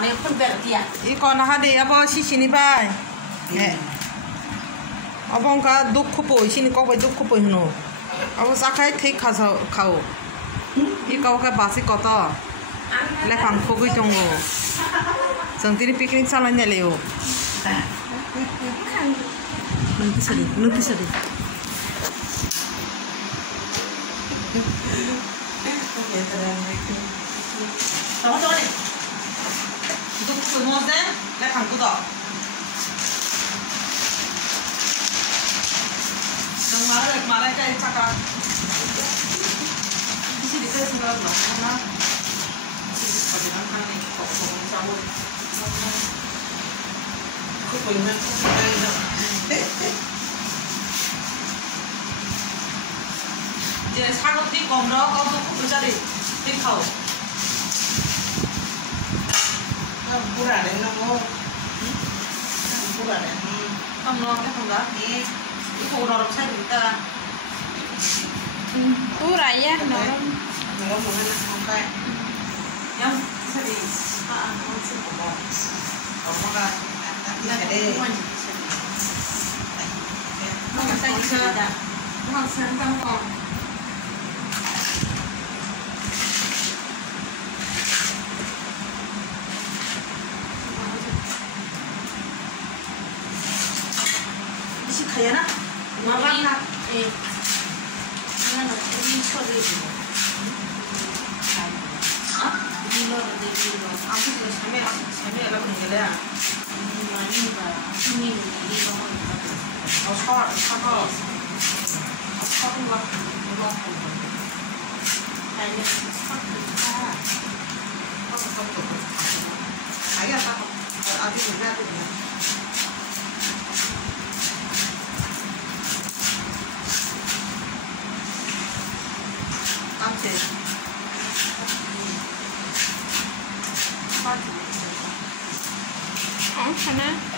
này không về được gì à? 이 con ha de abo 시시니 bai 네 어벙가 놓고 보이 시니 거 봐 놓고 보이 노 abo 사카이 테이크 가서 가오 이거가 맛이 거다 ले 방포 그 정도 정들이 피크닉 살았냐 레오 눈빛 소리 저거 놓고 놓으세 ले 방구다 말해 잠깐 이시 리셋 생각 나나 어디랑 하는 거 자고 그거 있는 이제 사고 뛰고 엄러 거도 그자리 뛰고 Pura đấy nó ngon. Pura đấy. không lo cái không đó thì cái khu đó sai được ta Pura ya no. Nó một cái không tay. yang sai đi Không xin của bọn. Có một cái đây. không sai chưa đã không sai không còn 가야나? 마감나? 예. 하나는 우리 처리해줘. 밀러로 내 밀러. 아무튼 자매가 그런 게래. 많이 봐. 힘이 밀러. 사과 사고가 올라가고. 아니면 사고가 아니야, 아직 있나 보네. 깜찍 Không, sao